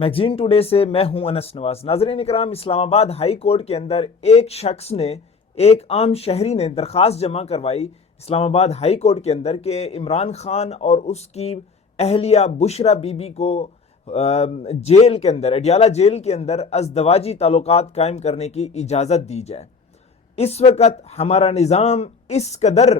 Magazine today से मैं हूं अनस नवाज। नाज़रीन इकराम, इस्लामाबाद हाई कोर्ट के अंदर एक शख्स ने, एक आम शहरी ने दरख्वास्त जमा करवाई इस्लामाबाद हाई कोर्ट के अंदर कि इमरान खान और उसकी अहलिया बुशरा बीबी को जेल के अंदर, अडियाला जेल के अंदर अज़दवाजी ताल्लुकात कायम करने की इजाज़त दी जाए। इस वक्त हमारा निज़ाम इस कदर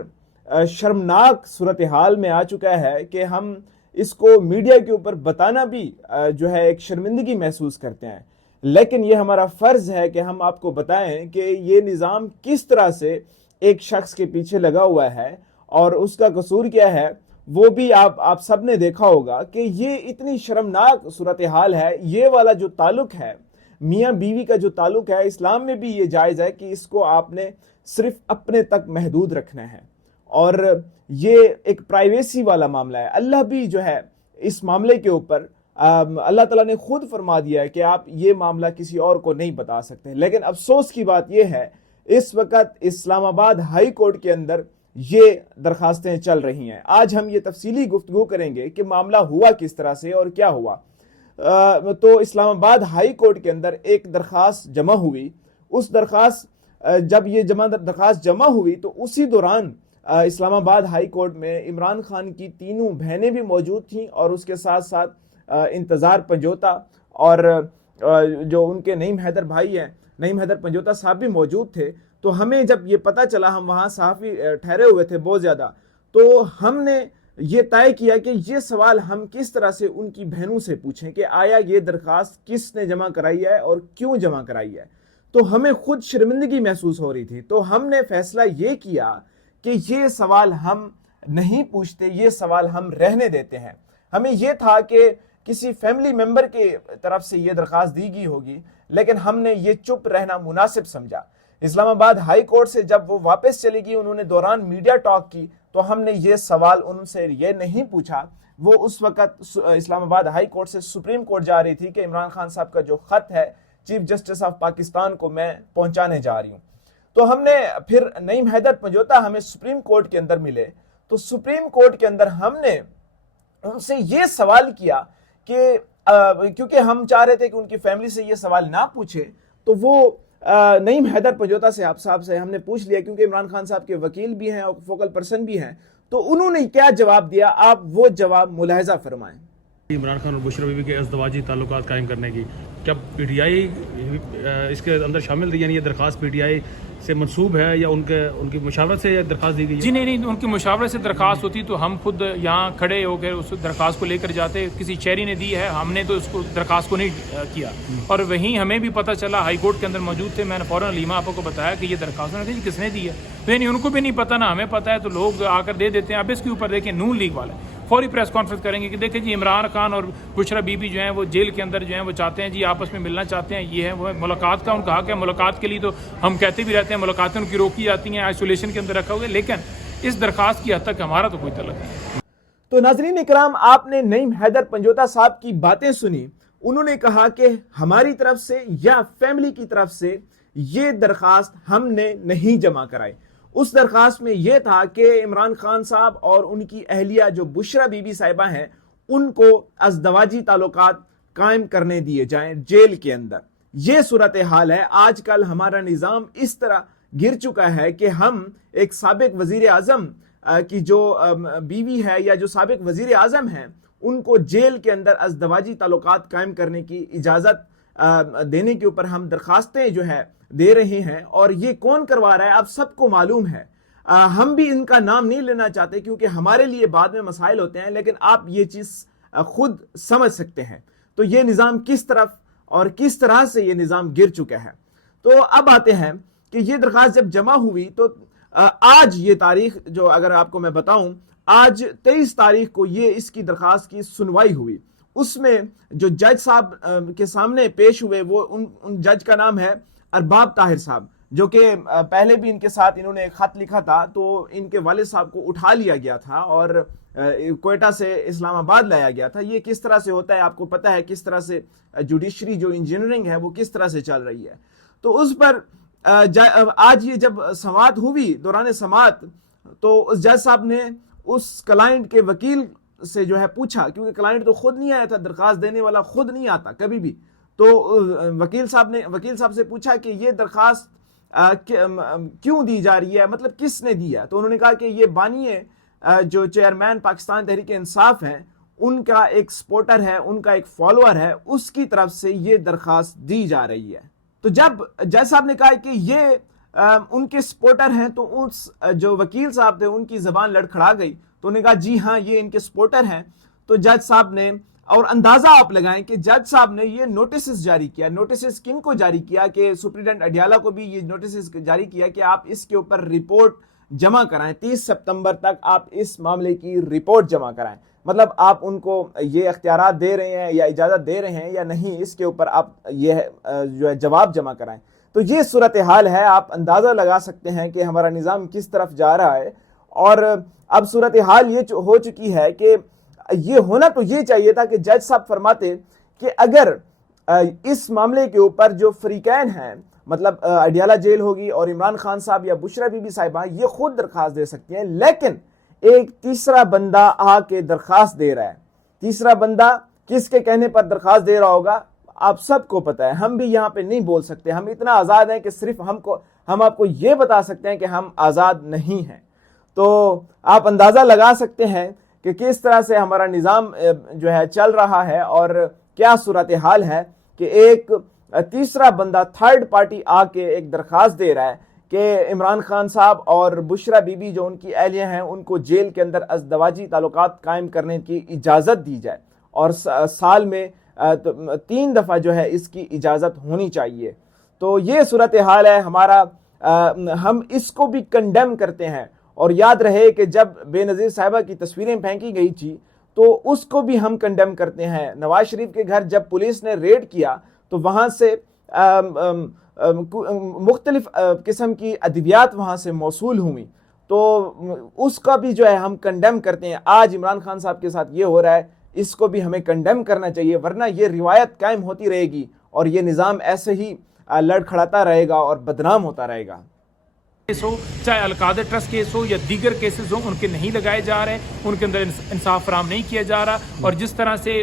शर्मनाक सूरत हाल में आ चुका है कि हम इसको मीडिया के ऊपर बताना भी जो है एक शर्मिंदगी महसूस करते हैं, लेकिन ये हमारा फ़र्ज़ है कि हम आपको बताएं कि ये निज़ाम किस तरह से एक शख्स के पीछे लगा हुआ है और उसका कसूर क्या है वो भी आप सब ने देखा होगा कि ये इतनी शर्मनाक सूरत हाल है। ये वाला जो ताल्लुक है, मियाँ बीवी का जो ताल्लुक है, इस्लाम में भी ये जायज़ है कि इसको आपने सिर्फ अपने तक महदूद रखना है और ये एक प्राइवेसी वाला मामला है। अल्लाह भी जो है इस मामले के ऊपर अल्लाह ताला ने खुद फरमा दिया है कि आप ये मामला किसी और को नहीं बता सकते। लेकिन अफसोस की बात यह है इस वक्त इस्लामाबाद हाई कोर्ट के अंदर ये दरखास्तें चल रही हैं। आज हम ये तफसीली गुफ्तगू करेंगे कि मामला हुआ किस तरह से और क्या हुआ। तो इस्लामाबाद हाई कोर्ट के अंदर एक दरखास्त जमा हुई। उस दरखास्त जब ये दरखास्त जमा हुई तो उसी दौरान इस्लामाबाद हाई कोर्ट में इमरान खान की तीनों बहनें भी मौजूद थीं और उसके साथ साथ इंतज़ार पंजोता और जो उनके नईम हैदर भाई हैं, नईम हैदर पंजोता साहब भी मौजूद थे। तो हमें जब ये पता चला, हम वहाँ सहाफ़ी ठहरे हुए थे बहुत ज़्यादा, तो हमने ये तय किया कि ये सवाल हम किस तरह से उनकी बहनों से पूछें कि आया ये दरख्वास्त किसने जमा कराई है और क्यों जमा कराई है। तो हमें खुद शर्मिंदगी महसूस हो रही थी। तो हमने फैसला ये किया कि ये सवाल हम नहीं पूछते, ये सवाल हम रहने देते हैं। हमें ये था कि किसी फैमिली मेंबर के तरफ से ये दरख्वास्त दी गई होगी, लेकिन हमने ये चुप रहना मुनासिब समझा। इस्लामाबाद हाई कोर्ट से जब वो वापस चली गई, उन्होंने दौरान मीडिया टॉक की, तो हमने ये सवाल उनसे ये नहीं पूछा। वो उस वक़्त इस्लामाबाद हाई कोर्ट से सुप्रीम कोर्ट जा रही थी कि इमरान खान साहब का जो ख़त है चीफ जस्टिस ऑफ पाकिस्तान को मैं पहुंचाने जा रही हूँ। तो हमने फिर नईम हैदर पंजोता हमें सुप्रीम कोर्ट के अंदर मिले। तो सुप्रीम कोर्ट के अंदर हमने उनसे ये सवाल किया कि क्योंकि हम चाह रहे थे कि उनकी फैमिली से ये सवाल ना पूछे, तो वो नईम हैदर पंजोता से आप साहब से हमने पूछ लिया, क्योंकि इमरान खान साहब के वकील भी हैं और फोकल पर्सन भी हैं। तो उन्होंने क्या जवाब दिया, आप वो जवाब मुलाहिजा फरमाएं। इमरान खान और बुशरा बीबी के अज़दवाजी ताल्लुकात कायम करने की क्या पीटीआई इसके अंदर शामिल थी, यानी ये दरख्वास्त पीटीआई से मंसूब है या उनकी मुशावरत से दरख्वास्त दी गई है? जी नहीं, उनकी मुशावरत से दरख्वास्त होती तो हम खुद यहाँ खड़े होकर उस दरख्वास्त को लेकर जाते। किसी शहरी ने दी है, हमने तो उसको दरख्वास्त को नहीं किया। और वहीं हमें भी पता चला, हाई कोर्ट के अंदर मौजूद थे, मैंने फ़ौरन लीमा आपको को बताया कि ये दरख्वास्त उन्होंने कहा किसने दी है। तो यानी उनको भी नहीं पता, ना हमें पता है, तो लोग आकर दे देते हैं। अब इसके ऊपर देखें नून लीग वाले फौरी प्रेस कॉन्फ्रेंस करेंगे कि देखिए जी इमरान खान और बुशरा बीबी जो हैं वो जेल के अंदर जो हैं वो चाहते हैं जी आपस में मिलना चाहते हैं, ये है वो है। मुलाकात का उनका हक है, मुलाकात के लिए तो हम कहते भी रहते हैं, मुलाकातें उनकी रोकी जाती हैं, आइसोलेशन के अंदर रखा हुआ है, लेकिन इस दरख्वास्त की हद तक हमारा तो कोई तल्लुक नहीं। तो नाज़रीन इकराम, आपने नईम हैदर पंजोता साहब की बातें सुनी। उन्होंने कहा कि हमारी तरफ से या फैमिली की तरफ से ये दरख्वास्त हमने नहीं जमा कराई। उस दरख्वास्त में यह था कि इमरान खान साहब और उनकी अहलिया जो बुशरा बीबी साहिबा हैं, उनको अज़दवाजी ताल्लुकात कायम करने दिए जाएं जेल के अंदर। यह सूरत हाल है। आजकल हमारा निज़ाम इस तरह गिर चुका है कि हम एक साबिक वज़ीर आज़म की जो बीवी है या जो साबिक वज़ीर आज़म हैं, उनको जेल के अंदर अज़दवाजी ताल्लुकात कायम करने की इजाज़त देने के ऊपर हम दरखास्तें जो है दे रहे हैं। और ये कौन करवा रहा है आप सबको मालूम है। हम भी इनका नाम नहीं लेना चाहते क्योंकि हमारे लिए बाद में मसाइल होते हैं, लेकिन आप ये चीज़ खुद समझ सकते हैं। तो ये निज़ाम किस तरफ और किस तरह से ये निज़ाम गिर चुका है। तो अब आते हैं कि ये दरख्वास्त जब जमा हुई तो आज ये तारीख जो अगर आपको मैं बताऊं, आज 23 तारीख को ये इसकी दरख्वास्त की सुनवाई हुई। उसमें जो जज साहब के सामने पेश हुए वो उन जज का नाम है अरबाब ताहिर साहब, जो कि पहले भी इनके साथ इन्होंने एक खत लिखा था। तो इनके वालिद साहब को उठा लिया गया था और कोयटा से इस्लामाबाद लाया गया था। ये किस तरह से होता है आपको पता है, किस तरह से जुडिशरी जो इंजीनियरिंग है वो किस तरह से चल रही है। तो उस पर आज ये जब समाअत हुई, दौरान समाअत, तो उस जज साहब ने उस क्लाइंट के वकील سے جو ہے پوچھا، کیونکہ کلائنٹ تو خود نہیں آیا تھا، درخواست دینے والا خود نہیں آتا کبھی بھی، تو وکیل صاحب سے پوچھا کہ یہ درخواست کیوں دی جا رہی ہے، مطلب کس نے دی ہے؟ تو انہوں نے کہا کہ یہ بانی جو چیئرمین پاکستان تحریک انصاف ہیں ان کا ایک سپورٹر ہے، ان کا ایک فالوور ہے، اس کی طرف سے یہ درخواست دی جا رہی ہے۔ تو جب جج صاحب نے کہا کہ یہ ان کے سپورٹر ہیں، تو اس جو وکیل صاحب تھے ان کی زبان لڑکھڑا گئی، تو انہوں نے کہا جی ہاں یہ ان کے سپورٹر ہیں۔ تو جج صاحب نے، اور اندازہ آپ لگائیں کہ جج صاحب نے یہ نوٹسز جاری کیا، نوٹسز کن کو جاری کیا؟ کہ سپرنٹینڈنٹ اڈیالہ کو بھی یہ نوٹسز جاری کیا کہ آپ اس کے اوپر رپورٹ جمع کرائیں، 30 سپتمبر تک آپ اس معاملے کی رپورٹ جمع کرائیں۔ مطلب آپ ان کو یہ اختیارات دے رہے ہیں یا اجازت دے رہے ہیں یا نہیں، اس کے اوپر آپ یہ جو ہے جواب جمع کرائیں۔ تو یہ صورتحال ہے، آپ اندازہ لگا سکتے ہیں کہ ہمارا نظام کس طرف جا رہا ہے۔ اور اب صورتحال یہ ہو چکی ہے کہ یہ ہونا تو یہ چاہیے تھا کہ جج صاحب فرماتے کہ اگر اس معاملے کے اوپر جو فریقین ہیں، مطلب اڈیالہ جیل ہوگی اور عمران خان صاحب یا بشرا بی بی صاحبہ، یہ خود درخواست دے سکتی ہیں، لیکن ایک تیسرا بندہ آ کے درخواست دے رہا ہے۔ تیسرا بندہ کس کے کہنے پر درخواست دے رہا ہوگا آپ سب کو پتہ ہے، ہم بھی یہاں پہ نہیں بول سکتے، ہم اتنا آزاد ہیں کہ صرف ہم آپ کو یہ بتا سکتے ہیں کہ ہم آزاد نہیں ہیں۔ تو آپ اندازہ لگا سکتے ہیں کہ کس طرح سے ہمارا نظام جو ہے چل رہا ہے اور کیا صورتحال ہے کہ ایک تیسرا بندہ، تھرڈ پارٹی آ کے ایک درخواست دے رہا ہے کہ عمران خان صاحب اور بشرا بی بی جو ان کی اہلیہ ہیں ان کو جیل کے اندر ازدواجی تعلقات قائم کرنے کی اجازت دی جائے، اور سال میں 3 دفعہ جو ہے اس کی اجازت ہونی چاہیے۔ تو یہ صورتحال ہے ہمارا، ہم اس کو بھی کنڈیم کرتے ہیں۔ اور یاد رہے کہ جب بے نظیر صاحبہ کی تصویریں پھینکی گئی تھی تو اس کو بھی ہم کنڈیم کرتے ہیں۔ نواز شریف کے گھر جب پولیس نے ریڈ کیا تو وہاں سے مختلف قسم کی ادویات وہاں سے موصول ہوئیں، تو اس کا بھی جو ہے ہم کنڈیم کرتے ہیں۔ آج عمران خان صاحب کے ساتھ یہ ہو رہا ہے، اس کو بھی ہمیں کنڈیم کرنا چاہیے، ورنہ یہ روایت قائم ہوتی رہے گی اور یہ نظام ایسے ہی لڑکھڑاتا رہے گا اور بدنام ہوتا رہے گا۔ کیس ہو، چاہے القادر ٹرسٹ کیس ہو یا دیگر کیسز ہوں، ان کے نہیں لگائے جا رہے، ان کے اندر انصاف فراہم نہیں کیا جا رہا، اور جس طرح سے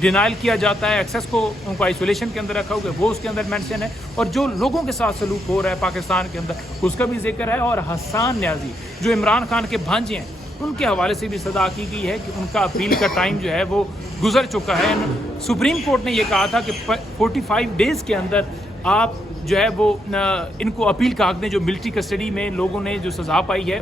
ڈینائل کیا جاتا ہے، ایکسیس کو ان کو آئسولیشن کے اندر رکھا ہوا ہے، وہ اس کے اندر مینشن ہے، اور جو لوگوں کے ساتھ سلوک ہو رہا ہے پاکستان کے اندر اس کا بھی ذکر ہے۔ اور حسان نیازی جو عمران خان کے بھانجے ہیں، ان کے حوالے سے بھی صدا کی گئی ہے کہ ان کا اپیل کا ٹائم جو ہے وہ گزر چکا ہے۔ سپریم کورٹ نے یہ کہا تھا کہ 45 ڈیز کے اندر آپ جو ہے وہ ان کو اپیل کا حق دیں، جو ملٹری کسٹڈی میں لوگوں نے جو سزا پائی ہے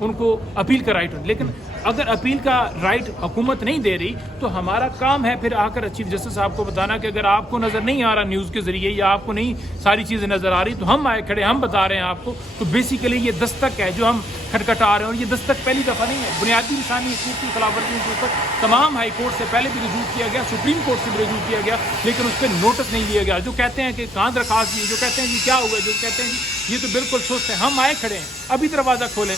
ان کو اپیل کا رائٹ، لیکن اگر اپیل کا رائٹ حکومت نہیں دے رہی تو ہمارا کام ہے پھر آ کر چیف جسٹس صاحب کو بتانا کہ اگر آپ کو نظر نہیں آ رہا نیوز کے ذریعے یا آپ کو نہیں ساری چیزیں نظر آ رہی تو ہم آئے کھڑے، ہم بتا رہے ہیں آپ کو۔ تو بیسیکلی یہ دستک ہے جو ہم کھٹکھٹا رہے ہیں، اور یہ دستک پہلی دفعہ نہیں ہے۔ بنیادی انسانی حقوق کی خلاف ورزی کے اوپر تمام ہائی کورٹ سے پہلے بھی رجوع کیا گیا، سپریم کورٹ سے بھی رجوع کیا گیا، لیکن اس پہ نوٹس نہیں لیا گیا۔ جو کہتے ہیں کہ کہاں درخواست دی، جو کہتے ہیں جی کیا ہوا، جو کہتے ہیں جی یہ تو بالکل سست ہے، ہم آئے کھڑے ہیں، ابھی دروازہ کھولیں۔